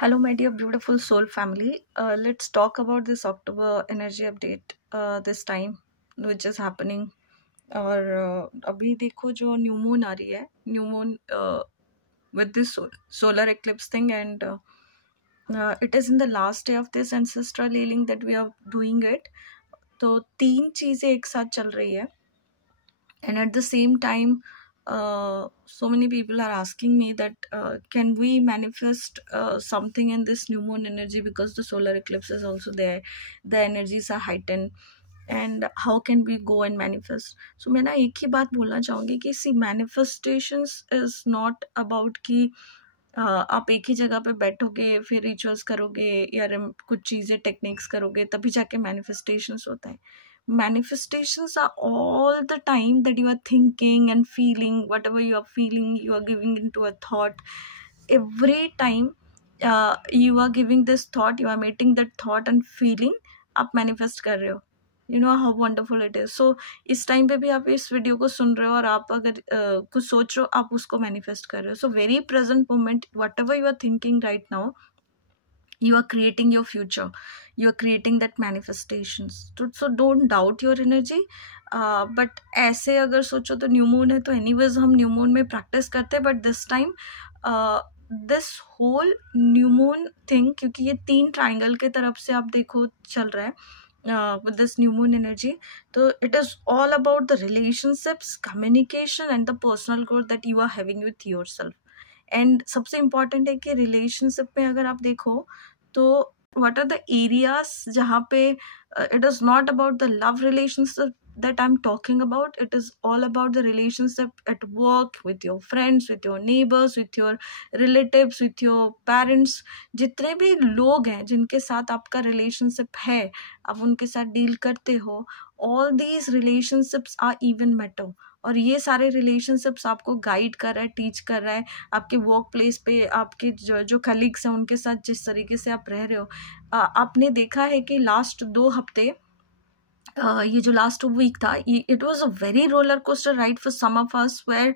Hello, my dear beautiful soul family. Let's talk about this October energy update this time, which is happening. और अभी देखो जो new moon आ रही है, new moon with this solar eclipse thing, and it is in the last day of this ancestral healing that we are doing it. तो तीन चीज़ें एक साथ चल रही है, and at the same time so many people are asking me that can we manifest something in this new moon energy, because the solar eclipse is also there, the energies are heightened, and how can we go and manifest. So मैं ना एक ही बात बोलना चाहूँगी कि see, manifestations is not about कि आप एक ही जगह पे बैठोगे फिर रिचुअल्स करोगे या कुछ चीज़ें टेक्निक्स करोगे तभी जाके मैनिफेस्टेशंस होता है. Manifestations are all the time that you are thinking and feeling whatever you are feeling, you are giving into a thought. Every time you are giving this thought, you are meeting that thought and feeling, आप manifest कर रहे हो. You know how wonderful it is. So इस time पे भी आप इस video को सुन रहे हो और आप अगर कुछ सोच रहे हो, आप उसको मैनिफेस्ट कर रहे हो. So very present moment, whatever you are thinking right now, you are creating your future, you are creating that manifestations. So don't doubt your energy. But ऐसे अगर सोचो तो न्यू मून है तो एनीवेज हम न्यू मून में practice करते हैं, but this time this whole new moon thing, क्योंकि ये 3 ट्राइंगल के तरफ से आप देखो चल रहा है with this new moon energy. So it is all about the relationships, communication and the personal growth that you are having with yourself. And सबसे इम्पॉर्टेंट है कि रिलेशनशिप में अगर आप देखो तो व्हाट आर द एरियाज जहाँ पे it is not about the love relationship that I'm talking about. It is all about the relationship at work, with your friends, with your neighbors, with your relatives, with your parents. जितने भी लोग हैं जिनके साथ आपका relationship है, आप उनके साथ डील करते हो, all these relationships are even matter. और ये सारे रिलेशनशिप्स आपको गाइड कर रहा है, टीच कर रहा है. आपके वर्क प्लेस पे आपके जो कलीग्स हैं उनके साथ जिस तरीके से आप रह रहे हो. आपने देखा है कि लास्ट 2 हफ्ते ये जो लास्ट वीक था, it was a very roller coaster ride for some of us, where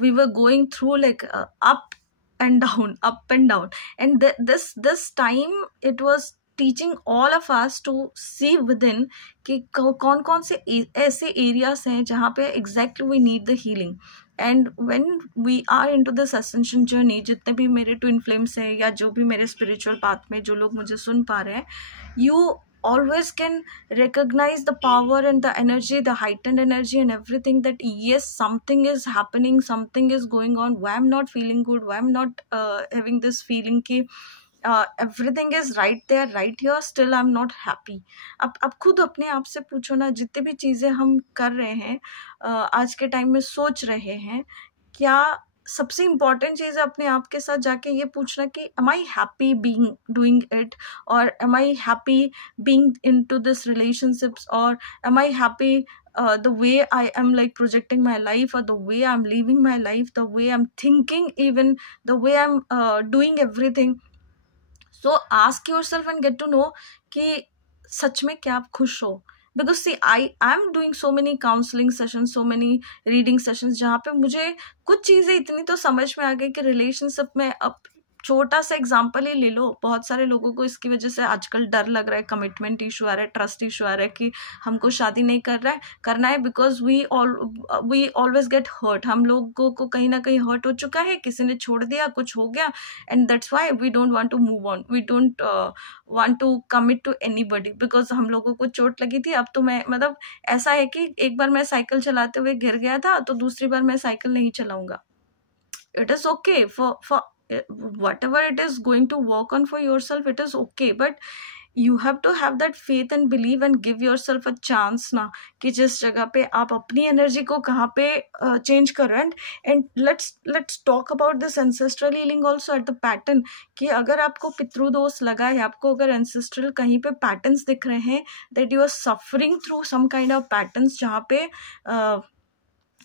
we were going through like up and down, and this time it was teaching all of us to see within कि कौन कौन से ऐसे areas हैं जहाँ पे exactly we need the healing. And when we are into this ascension journey, जितने भी मेरे ट्विन फ्लेम्स हैं या जो भी मेरे स्पिरिचुअल पाथ में जो लोग मुझे सुन पा रहे हैं, you always can recognize the power and the energy, the heightened energy and everything, that yes, something is happening, something is going on, why I'm not feeling good, why I'm not having this feeling ki everything is right there, right here, still I'm not happy. अब खुद अपने आप से पूछो ना, जितने भी चीज़ें हम कर रहे हैं आज के टाइम में सोच रहे हैं, क्या सबसे इम्पॉर्टेंट चीज़ है अपने आप के साथ जाके ये पूछना कि am I happy being doing it, और am I happy being into this relationships, और am I happy the way I am like projecting my life, or the way I'm living my life, the way I'm thinking, even the way I'm doing everything. So ask yourself and get to know कि सच में क्या आप खुश हो. Because see, I'm doing so many counseling sessions, so many reading sessions, जहाँ पे मुझे कुछ चीज़ें इतनी तो समझ में आ गई कि रिलेशनशिप में, अब छोटा सा एग्जाम्पल ही ले लो, बहुत सारे लोगों को इसकी वजह से आजकल डर लग रहा है, कमिटमेंट इशू आ रहा है, ट्रस्ट इशू आ रहा है कि हमको शादी नहीं करना है because we always get hurt. हम लोगों को कहीं ना कहीं हर्ट हो चुका है, किसी ने छोड़ दिया, कुछ हो गया, and that's why we don't want to move on, we don't want to commit to anybody, because हम लोगों को चोट लगी थी. अब तो मैं मतलब ऐसा है कि एक बार मैं साइकिल चलाते हुए गिर गया था, तो दूसरी बार मैं साइकिल नहीं चलाऊंगा. It is okay for whatever it is going to work on for yourself, it is okay, but you have to have that faith and believe and give yourself a chance ना, कि जिस जगह पे आप अपनी energy को कहाँ पे चेंज करो. And let's talk about this ancestral healing also at the pattern, कि अगर आपको पितृदोष लगा है, आपको अगर ancestral कहीं पे patterns दिख रहे हैं, that you are suffering through some kind of patterns, जहाँ पे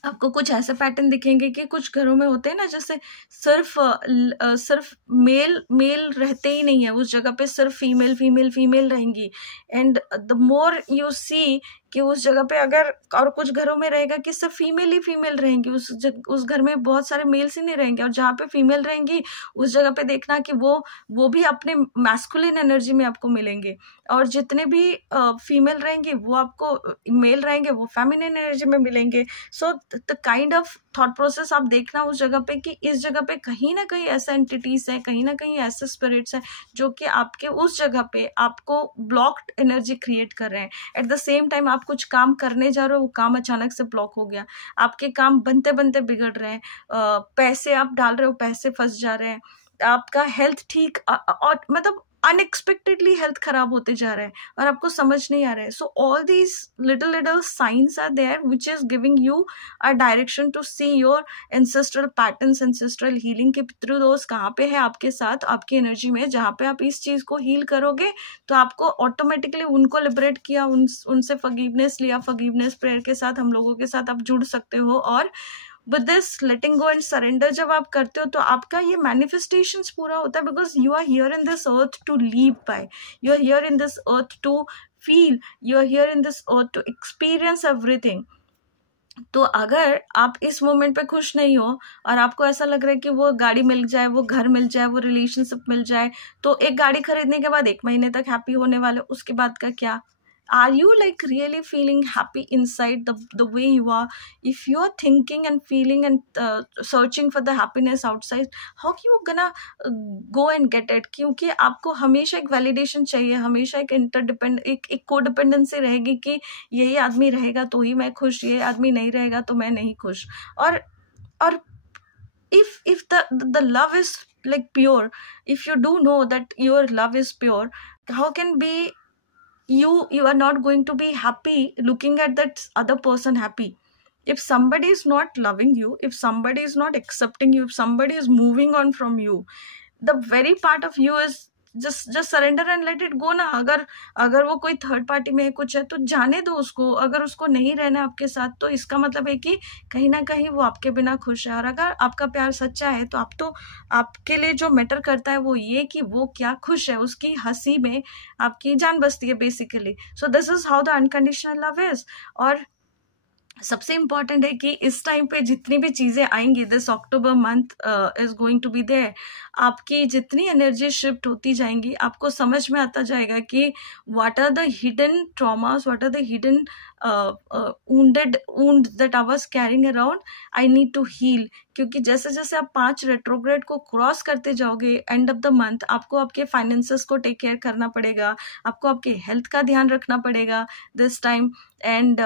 आपको कुछ ऐसे पैटर्न दिखेंगे कि कुछ घरों में होते हैं ना, जैसे सिर्फ मेल रहते ही नहीं है उस जगह पे, सिर्फ फीमेल रहेंगी. And the more you see कि उस जगह पे अगर, और कुछ घरों में रहेगा कि सिर्फ फीमेल ही फीमेल रहेंगी, उस घर में बहुत सारे मेल्स ही नहीं रहेंगे, और जहाँ पे फीमेल रहेंगी उस जगह पे देखना कि वो भी अपने मैस्कुलिन एनर्जी में आपको मिलेंगे, और जितने भी फीमेल रहेंगे वो आपको मेल रहेंगे वो फेमिनिन एनर्जी में मिलेंगे। So the kind of thought process आप देखना उस जगह पे कि इस जगह पे कहीं ना कहीं ऐसे एंटिटीज है, कहीं ना कहीं ऐसे स्पिरिट्स हैं जो कि आपके उस जगह पे आपको ब्लॉक्ड एनर्जी क्रिएट कर रहे हैं। एट द सेम टाइम आप कुछ काम करने जा रहे हो, वो काम अचानक से ब्लॉक हो गया, आपके काम बनते बनते बिगड़ रहे हैं, पैसे आप डाल रहे हो, पैसे फंस जा रहे हैं, आपका हेल्थ ठीक और मतलब अनएक्सपेक्टेडली हेल्थ खराब होते जा रहा है और आपको समझ नहीं आ रहा है। So all these little little science are there which is giving you a direction to see your ancestral patterns, ancestral healing के पितृदोष कहाँ पे है आपके साथ, आपकी एनर्जी में, जहाँ पे आप इस चीज को हील करोगे तो आपको ऑटोमेटिकली उनको लिबरेट किया, उनसे फॉरगिवनेस लिया, फॉरगिवनेस प्रेयर के साथ हम लोगों के साथ आप जुड़ सकते हो। और with this letting go and surrender जब आप करते हो तो आपका ये मैनिफेस्टेशंस पूरा होता है, because you are here in this earth to live by, you are here in this earth to feel, you are here in this earth to experience everything. तो अगर आप इस मोमेंट पे खुश नहीं हो और आपको ऐसा लग रहा है कि वो गाड़ी मिल जाए, वो घर मिल जाए, वो रिलेशनशिप मिल जाए, तो एक गाड़ी खरीदने के बाद 1 महीने तक हैप्पी होने वाले, उसके बाद का क्या? Are you like really feeling happy inside the way you are? If you are thinking and feeling and searching for the happiness outside, how you gonna go and get it? क्योंकि आपको हमेशा एक वैलिडेशन चाहिए, हमेशा एक एक codependency रहेगी कि यही आदमी रहेगा तो ही मैं खुश, ये आदमी नहीं रहेगा तो मैं नहीं खुश। और if the love is like pure, if you do know that your love is pure, how can be you are not going to be happy looking at that other person happy? If somebody is not loving you, if somebody is not accepting you, if somebody is moving on from you, the very part of you is just surrender and let it go ना। अगर वो कोई third party में कुछ है तो जाने दो उसको, अगर उसको नहीं रहना आपके साथ तो इसका मतलब है कि कहीं ना कहीं वो आपके बिना खुश है। और अगर आपका प्यार सच्चा है तो आपके लिए जो मैटर करता है वो ये कि वो क्या खुश है, उसकी हंसी में आपकी जान बसती है basically. So this is how the unconditional love is. और सबसे इम्पॉर्टेंट है कि इस टाइम पे जितनी भी चीजें आएंगी, this October month is going to be there, आपकी जितनी एनर्जी शिफ्ट होती जाएंगी आपको समझ में आता जाएगा कि what are the hidden traumas, what are the hidden wound that I was carrying around, I need to heal। क्योंकि जैसे जैसे आप 5 रेट्रोग्रेड को क्रॉस करते जाओगे एंड ऑफ द मंथ, आपको आपके फाइनेंसेस को टेक केयर करना पड़ेगा, आपको आपके हेल्थ का ध्यान रखना पड़ेगा this time, and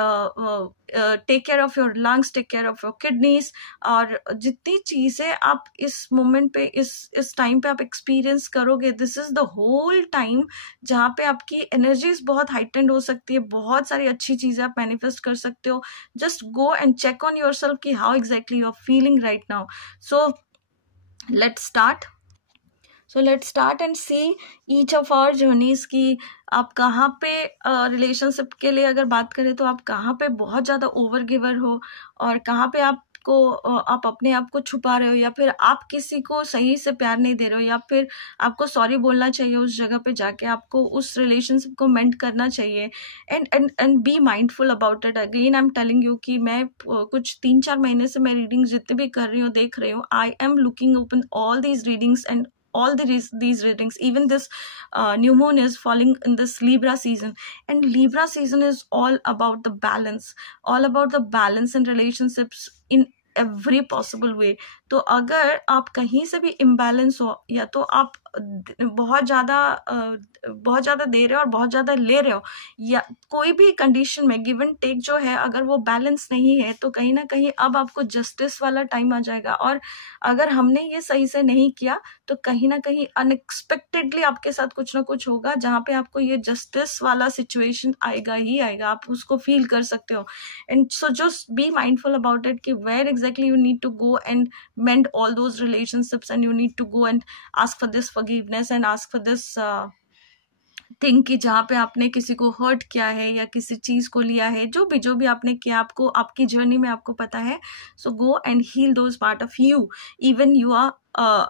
take care of your lungs, take care of your kidneys. और जितनी चीजें आप इस मोमेंट पे इस टाइम पे आप एक्सपीरियंस करोगे, this is the whole time जहाँ पे आपकी एनर्जीज बहुत हाइटेंड हो सकती है, बहुत सारी अच्छी चीजें आप मैनिफेस्ट कर सकते हो। Just go and check on yourself कि how exactly you are feeling right now. So let's start and see each of our journeys की आप कहाँ पे रिलेशनशिप के लिए अगर बात करें तो आप कहाँ पे बहुत ज़्यादा ओवर गिवर हो, और कहाँ पे आप अपने आप को छुपा रहे हो, या फिर आप किसी को सही से प्यार नहीं दे रहे हो, या फिर आपको सॉरी बोलना चाहिए उस जगह पे जाके, आपको उस रिलेशनशिप को मेंट करना चाहिए। And B mindful about it. Again I am telling you कि मैं कुछ 3-4 महीने से मैं रीडिंग्स जितने भी कर रही हूँ, देख रही हूँ, I am looking open all these readings and all these readings, even this new moon is falling in this Libra season, and Libra season is all about the balance in relationships in every possible way। तो अगर आप कहीं से भी imbalance हो, या तो आप बहुत ज़्यादा दे रहे हो और बहुत ज़्यादा ले रहे हो, या कोई भी कंडीशन में गिव एंड टेक जो है अगर वो बैलेंस नहीं है, तो कहीं ना कहीं अब आपको जस्टिस वाला टाइम आ जाएगा। और अगर हमने ये सही से नहीं किया तो कहीं ना कहीं अनएक्सपेक्टेडली आपके साथ कुछ ना कुछ होगा जहाँ पे आपको ये जस्टिस वाला सिचुएशन आएगा ही आएगा, आप उसको फील कर सकते हो। And so just be mindful about it कि where exactly you need to go and mend all those relationships, and you need to go and ask for this forgiveness and ask for this think कि जहाँ पे आपने किसी को hurt किया है या किसी चीज़ को लिया है, जो भी आपने किया, आपको आपकी जर्नी में आपको पता है, so go and heal those part of you. Even you are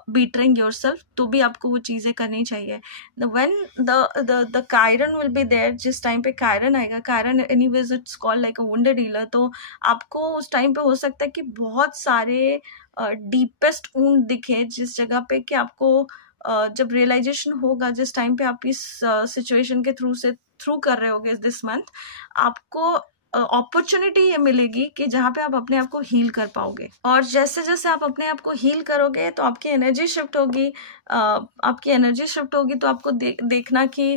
betraying yourself, तो भी आपको वो चीज़ें करनी चाहिए। when the chiron will be there, जिस टाइम पे chiron आएगा, chiron anyways it's called like a wounded healer, तो आपको उस टाइम पे हो सकता है कि बहुत सारे डीपेस्ट wound दिखे, जिस जगह पे कि आपको जब रियलाइजेशन होगा, जिस टाइम पे आप इस सिचुएशन के थ्रू कर रहे होगे दिस मंथ, आपको अपॉर्चुनिटी ये मिलेगी कि जहाँ पे आप अपने आप को हील कर पाओगे। और जैसे जैसे आप अपने आप को हील करोगे तो आपकी एनर्जी शिफ्ट होगी। तो आपको देखना कि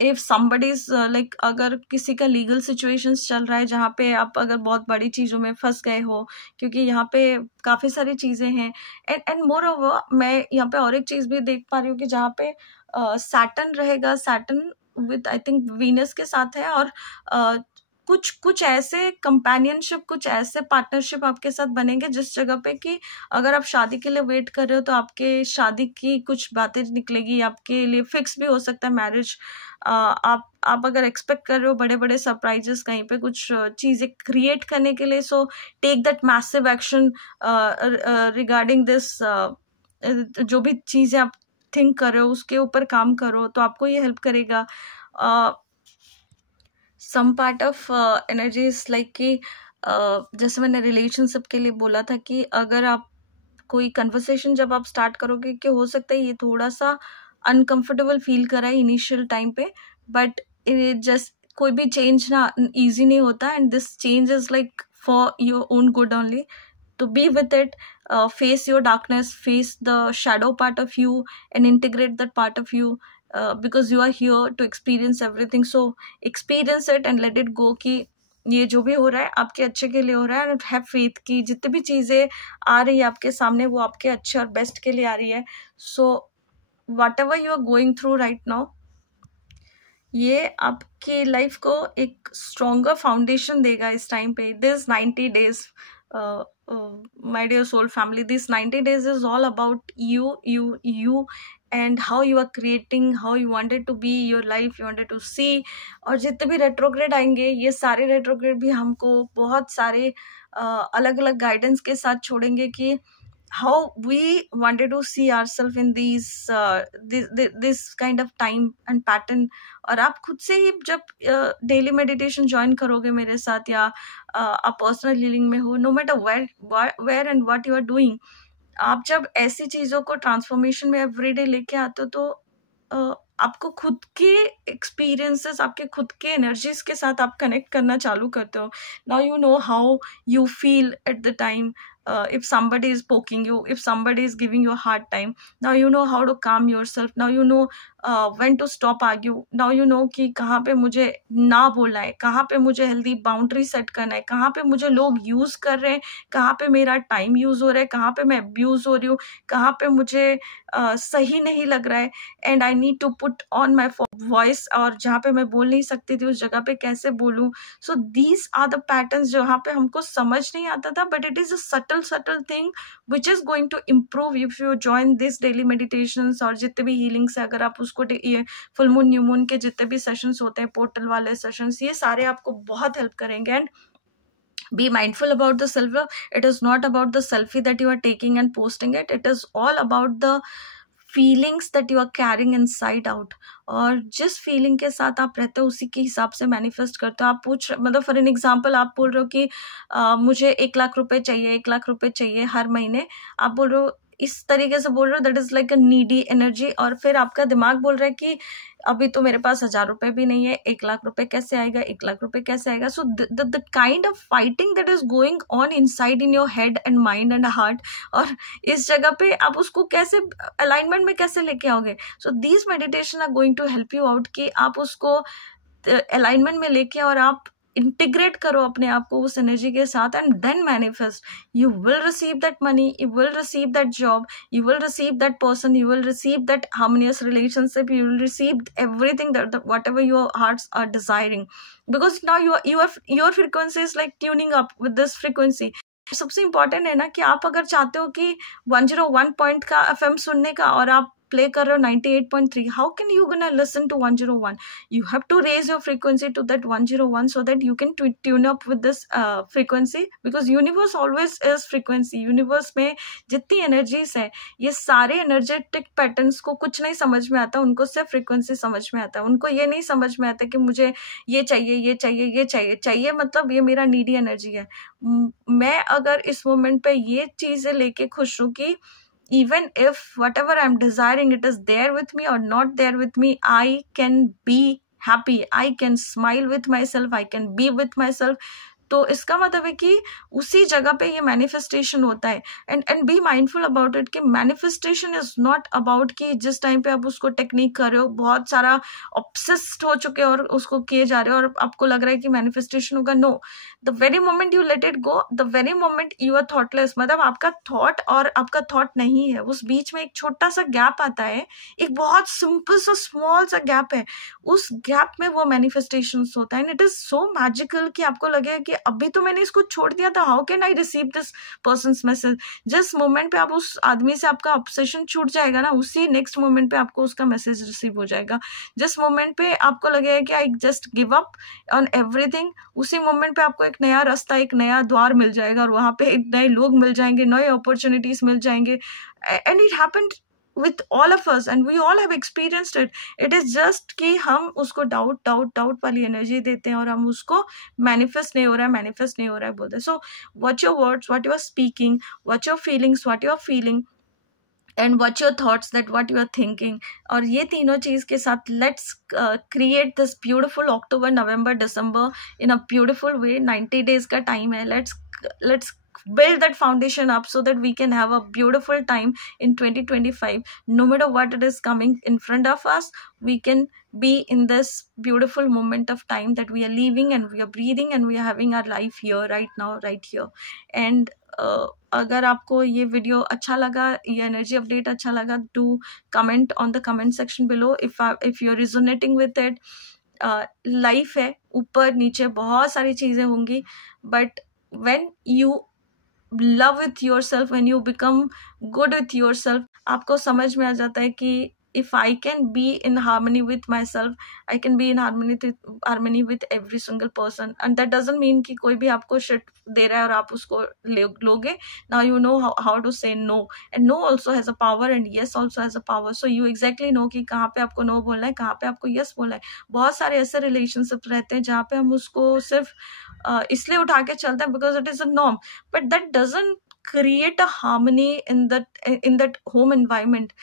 इफ somebody is लाइक अगर किसी का लीगल सिचुएशंस चल रहा है जहाँ पे आप अगर बहुत बड़ी चीज़ों में फंस गए हो, क्योंकि यहाँ पे काफ़ी सारी चीज़ें हैं। एंड मोर ओवर मैं यहाँ पे और एक चीज़ भी देख पा रही हूँ कि जहाँ पे सैटर्न रहेगा, Saturn with I think Venus के साथ है, और कुछ ऐसे कंपेनियनशिप, कुछ ऐसे पार्टनरशिप आपके साथ बनेंगे जिस जगह पे कि अगर आप शादी के लिए वेट कर रहे हो तो आपके शादी की कुछ बातें निकलेगी, आपके लिए फिक्स भी हो सकता है मैरिज। आप अगर एक्सपेक्ट कर रहे हो बड़े बड़े सरप्राइजेस कहीं पे कुछ चीज़ें क्रिएट करने के लिए, so take that massive action regarding this. जो भी चीज़ें आप थिंक कर रहे हो उसके ऊपर काम करो, तो आपको ये हेल्प करेगा। Some part of energy is like कि जैसे मैंने रिलेशनशिप के लिए बोला था कि अगर आप कोई कन्वर्सेशन जब आप स्टार्ट करोगे कि हो सकता है ये थोड़ा सा अनकंफर्टेबल फील कराए इनिशियल टाइम पे, बट जस्ट कोई भी चेंज ना इजी नहीं होता, and this change is like for your own good only. तो be with it, face your darkness, face the shadow part of you and integrate that part of you, because you are here to experience everything, so experience it and let it go कि ये जो भी हो रहा है आपके अच्छे के लिए हो रहा है, and have faith कि जितनी भी चीज़ें आ रही है आपके सामने वो आपके अच्छे और बेस्ट के लिए आ रही है। so whatever you are going through right now, ये आपकी लाइफ को एक स्ट्रॉन्गर फाउंडेशन देगा इस टाइम पे। This 90 days, my dear soul family, this 90 days is all about you and how you are creating, how you wanted to be your life, you wanted to see। और जितने भी retrograde आएंगे, ये सारे retrograde भी हमको बहुत सारे अलग अलग गाइडेंस के साथ छोड़ेंगे कि how we wanted to see ourselves in this kind of time and pattern। और आप खुद से ही जब डेली मेडिटेशन ज्वाइन करोगे मेरे साथ, या आप पर्सनल हीलिंग में हो, no matter where and what you are doing, आप जब ऐसी चीज़ों को ट्रांसफॉर्मेशन में एवरीडे लेके आते हो तो आपको खुद के एक्सपीरियंसेस, आपके खुद के एनर्जीज के साथ आप कनेक्ट करना चालू करते हो। Now you know how you feel at the time, if somebody is poking you, if somebody is giving you a hard time, now you know how to calm yourself, now you know when to stop argue, now you know कि कहाँ पे मुझे ना बोलना है, कहाँ पे मुझे हेल्दी बाउंड्री सेट करना है, कहाँ पे मुझे लोग यूज़ कर रहे हैं, कहाँ पे मेरा टाइम यूज़ हो रहा है, कहाँ पे मैं अब्यूज़ हो रही हूँ, कहाँ पे मुझे सही नहीं लग रहा है, and I need to put on my voice, और जहाँ पे मैं बोल नहीं सकती थी उस जगह पे कैसे बोलूँ। So these are the patterns जहाँ पे हमको समझ नहीं आता था, but it is a subtle thing which is going to improve if you join this daily meditations। और जितने भी healings है, अगर आप उसको ये फुल मून न्यू मून के जितने भी सेशंस होते हैं, पोर्टल वाले सेशंस, ये सारे आपको बहुत हेल्प करेंगे। And be mindful about the self love, it is not about the selfie that you are taking and posting it, it is all about the feelings that you are carrying inside out. और जिस feeling के साथ आप रहते हो उसी के हिसाब से मैनिफेस्ट करते हो। आप मतलब फॉर एन एग्जांपल आप बोल रहे हो कि मुझे 1 लाख रुपए चाहिए, 1 लाख रुपए चाहिए हर महीने, आप बोल रहे हो इस तरीके से बोल रहे हो, that is like a needy energy. और फिर आपका दिमाग बोल रहा है कि अभी तो मेरे पास 1000 रुपए भी नहीं है, 1 लाख रुपए कैसे आएगा, 1 लाख रुपए कैसे आएगा। So the kind of fighting that is going on inside in your head and mind and heart, और इस जगह पे आप उसको कैसे अलाइनमेंट में कैसे लेके आओगे। So these meditation are going to help you out कि आप उसको अलाइनमेंट में लेके और आप इंटीग्रेट करो अपने आप को उस एनर्जी के साथ, and then manifest. You will receive that money, you will receive that job, you will receive that person, you will receive that harmonious relationship, you will receive everything that whatever your hearts are desiring, because now your frequency is like tuning up with this frequency। सबसे important है ना कि आप अगर चाहते हो कि 101 point का FM सुनने का, और आप प्ले कर रहे हो 98.3, how can you gonna listen to 101? You have to raise your frequency to that 101 so that you can tune up with this frequency, because universe always is frequency. universe में जितनी energies है, ये सारे energetic patterns को कुछ नहीं समझ में आता, उनको सिर्फ frequency समझ में आता है. उनको ये नहीं समझ में आता कि मुझे ये चाहिए, ये चाहिए, ये चाहिए मतलब ये मेरा needy energy है. मैं अगर इस मोमेंट पे ये चीजें लेके खुश हूँ कि even if whatever I'm desiring, it is there with me or not there with me, I can be happy, I can smile with myself, I can be with myself. तो इसका मतलब है कि उसी जगह पे ये मैनिफेस्टेशन होता है. And B mindful about it कि मैनिफेस्टेशन इज नॉट अबाउट कि जिस टाइम पे आप उसको टेक्निक कर रहे हो, बहुत सारा ऑब्सेस्ड हो चुके हो और उसको किए जा रहे हो और आपको लग रहा है कि मैनिफेस्टेशन होगा. No, the very moment you let it go, the very moment you are thoughtless, मतलब आपका थॉट और आपका थॉट नहीं है, उस बीच में एक छोटा सा गैप आता है, एक बहुत सिंपल सा स्मॉल सा गैप है, उस गैप में वो मैनिफेस्टेशन होता है. And it is so magical कि आपको लगेगा कि अभी तो मैंने इसको छोड़ दिया था, how can I receive this persons message. जिस मोमेंट पे आप उस आदमी से आपका ऑब्सेशन छूट जाएगा ना, उसी नेक्स्ट मोमेंट पे आपको उसका मैसेज रिसीव हो जाएगा. जिस मोमेंट पे आपको लगेगा कि I just give up on everything, उसी मोमेंट पे आपको एक नया रास्ता, एक नया द्वार मिल जाएगा और वहां पे नए लोग मिल जाएंगे, नए अपॉर्चुनिटीज मिल जाएंगे. And it happened with all of us and we all have experienced it. It is just कि हम उसको डाउट वाली एनर्जी देते हैं और हम उसको मैनिफेस्ट नहीं हो रहा है बोलते हैं. So what your words, what you are speaking, what your feelings, what you are feeling, and what your thoughts, that what you are thinking. और ये तीनों चीज के साथ let's create this beautiful October, November, December in a beautiful way. 90 days का time है. let's build that foundation up so that we can have a beautiful time in 2025. No matter what it is coming in front of us, we can be in this beautiful moment of time that we are living and we are breathing and we are having our life here right now, right here. And अगर आपको ये video अच्छा लगा, ये energy update अच्छा लगा, to comment on the comment section below if you are resonating with it. Life है, ऊपर नीचे बहुत सारी चीजें होंगी, but when you love with your self, when you become good with your self, आपको समझ में आ जाता है कि if I can be in harmony with myself, I can be in harmony with every single person. And that doesn't mean कि कोई भी आपको shit दे रहा है और आप उसको लोगे. Now you know how to say no, and no also has a power and yes also has a power. So you exactly know कि कहाँ पे आपको no बोलना है, कहाँ पे आपको yes बोलना है. बहुत सारे ऐसे relationships रहते हैं जहाँ पे हम उसको सिर्फ इसलिए उठा के चलते हैं because it is a norm, but that doesn't create a harmony in that home environment.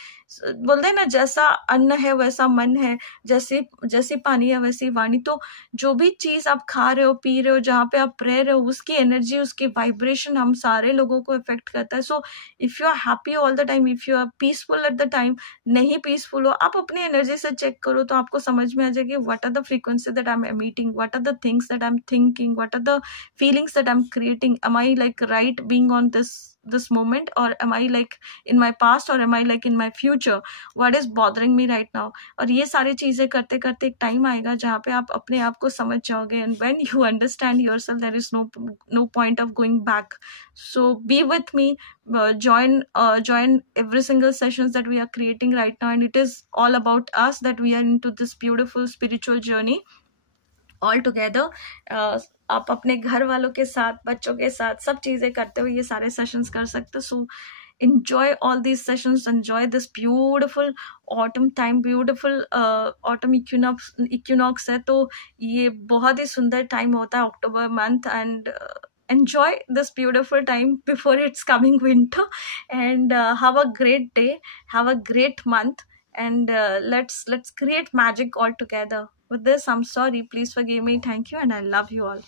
बोलते हैं ना, जैसा अन्न है वैसा मन है, जैसी पानी है वैसी वाणी. तो जो भी चीज आप खा रहे हो, पी रहे हो, जहाँ पे आप रह रहे हो, उसकी एनर्जी, उसकी वाइब्रेशन हम सारे लोगों को इफेक्ट करता है. So if you are happy all the time, if you are peaceful at the time, नहीं पीसफुल हो, आप अपनी एनर्जी से चेक करो तो आपको समझ में आ जाएगी what are the frequency that I am emitting, what are the things that I am thinking, what are the feelings that I'm creating. Am I like right being on this moment, or am I like in my past, or am I like in my future? What is bothering me right now? और ये सारी चीजें करते करते एक time आएगा जहाँ पे आप अपने आप को समझ जाओगे. And when you understand yourself, there is no point of going back. So be with me, join every single sessions that we are creating right now, and it is all about us, that we are into this beautiful spiritual journey all together. आप अपने घर वालों के साथ, बच्चों के साथ, सब चीजें करते हुए ये सारे सेशंस कर सकते हो. सो enjoy all these sessions, enjoy this beautiful autumn time, beautiful autumn equinox है. तो ये बहुत ही सुंदर टाइम होता है अक्टूबर month, and enjoy this beautiful time before it's coming winter. And have a great day, have a great month, and let's create magic all together. With this, I'm sorry, please forgive me. Thank you, and I love you all.